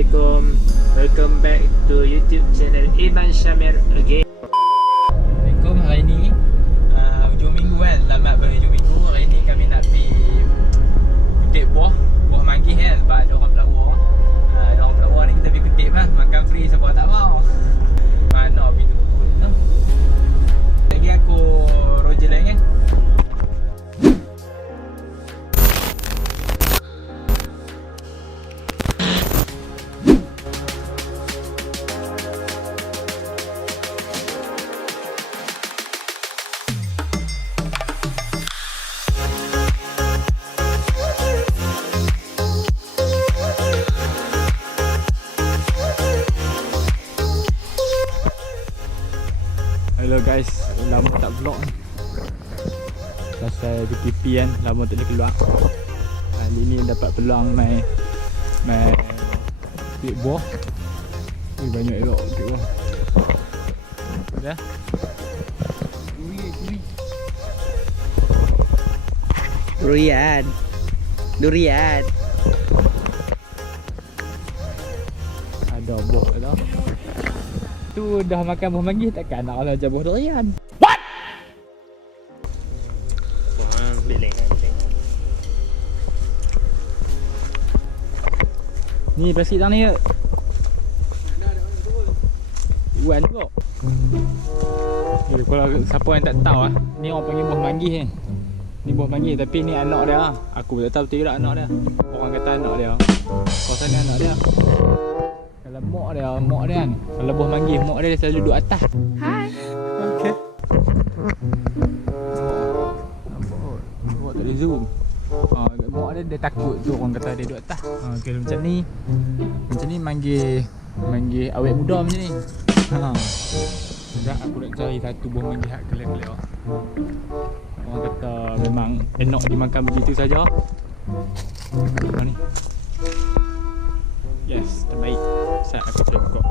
Assalamualaikum. Welcome back to YouTube channel Iman Syamir again. Assalamualaikum. Hari ni hujung minggu kan, selamat berhujung minggu. Hari ni kami nak pergi kutip buah manggis kan, sebab ada orang pelawar. Ada orang pelawar ni kita pergi kutip lah, makan free siapa tak mau. Mana pergi tu no? Lagi aku Roger Layan kan. Hello guys, lama tak vlog ni pasal PKP kan, lama tak boleh keluar. Hari ni dapat peluang main kutip buah. Banyak elok kutip buah. Dah. Durian. Ada buah dah. Tu dah makan buah manggis takkan nak lah buah durian. What? Wah, beleng. Ni plastik tang ni ke? Iwan tu. Kalau siapa yang tak tahu ah, ni orang panggil buah manggis ni. Ni buah manggis tapi ni anak dia. Aku tak tahu betul tak anak dia. Orang kata anak dia. Kau sana anak dia. Kalau mak dia kan, kalau buah manggis mak dia selalu duduk atas. Hai. Okey. Nampak tak boleh zoom. Mak dia takut tu orang kata dia duduk atas. Okey macam ni manggis awet muda macam ni. Sedap aku nak cari satu buah manggis hak kelak-kelak. Orang kata memang enak dimakan begitu saja. Ni. Yes, terbaik. Saat aku tengok.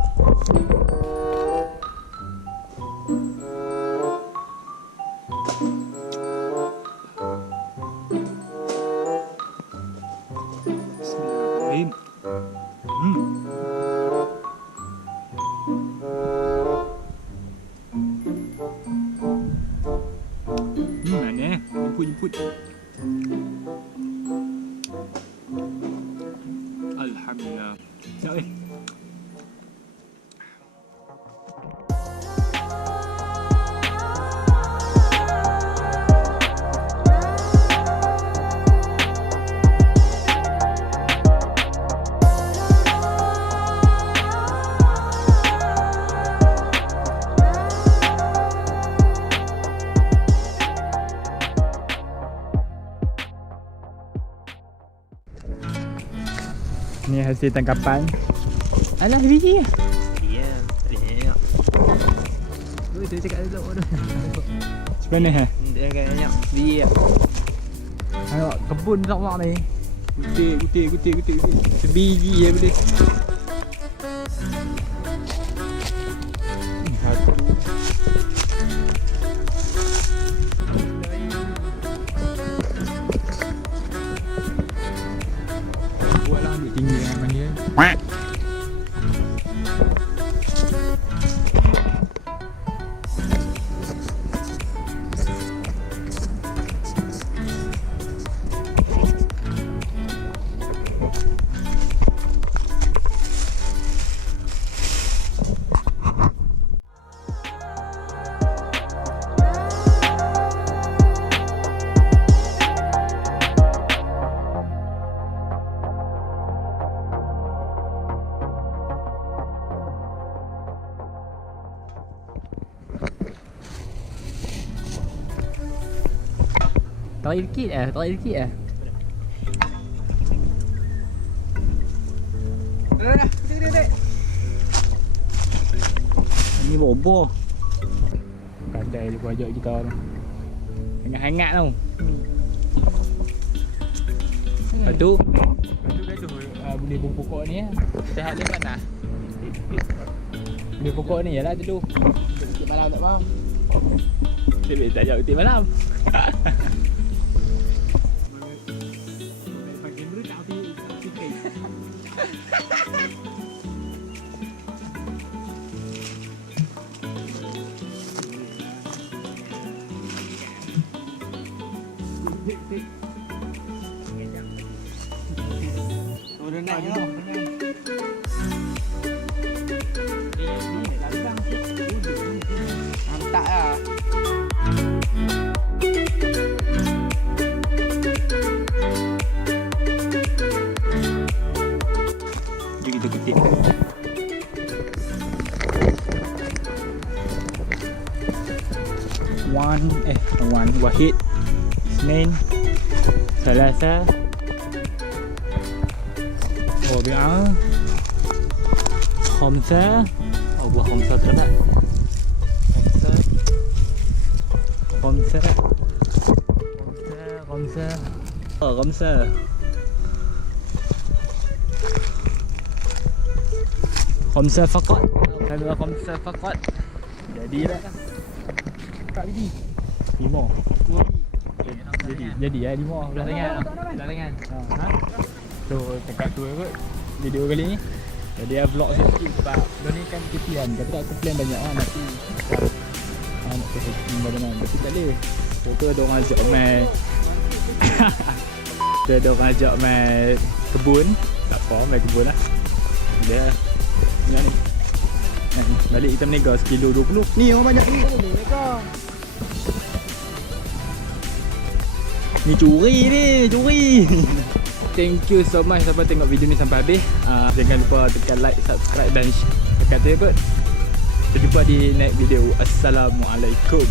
Bismillahirrahmanirrahim. Mana? Jemput. Alhamdulillah. Sekejap ni. Ni hasil tangkapan. Alah biji lah. Ya, banyak. Tu dia cakap dulu. Sebenarnya ha. Dia banyak biji lah. Tengok kebun tak mak ni. Kutip. Sebiji je boleh. Satu. Buatlah ambil tinggi dengan manggil. Tarik dikit lah. Dah. Kutip. Ni bobo. Kadai dia ajak kita tu. Hangat-hangat tu. Lepas tu beli buah pokok ni lah. Sehat dia mana? Beli pokok ni ialah tu. Kutip malam tak faham. Dia tak ajak kutip malam. Pakai kamera tak pergi. Ni ladang tu. Mantap lah. Jom kita kutip. Wan Wahid, Isnin, Selasa, Rabi'ah, Khamsah. Buah Khamsah terdapat. Khamsah. Khamsah faqat. Kalau Khamsah faqat. Jadilah. Tak biji. 5. Jadi 5 belah tangan. Ha. So dekat tu kot video kali ni. Jadi vlog sikit sebab ni kan kesian. Tapi aku plan banyak lah nanti. Nak ke hiking bagaimana. Tapi tak boleh. So tu ada orang ajak main. Tu ada orang ajak main kebun. Tak apa main kebun lah. Dia ingat ni. Balik kita menega sekilo 20. Ni orang banyak ni. Ni curi. Thank you so much siapa tengok video ni sampai habis. Jangan lupa tekan like, subscribe dan tekan tekan. Kita jumpa di next video. Assalamualaikum.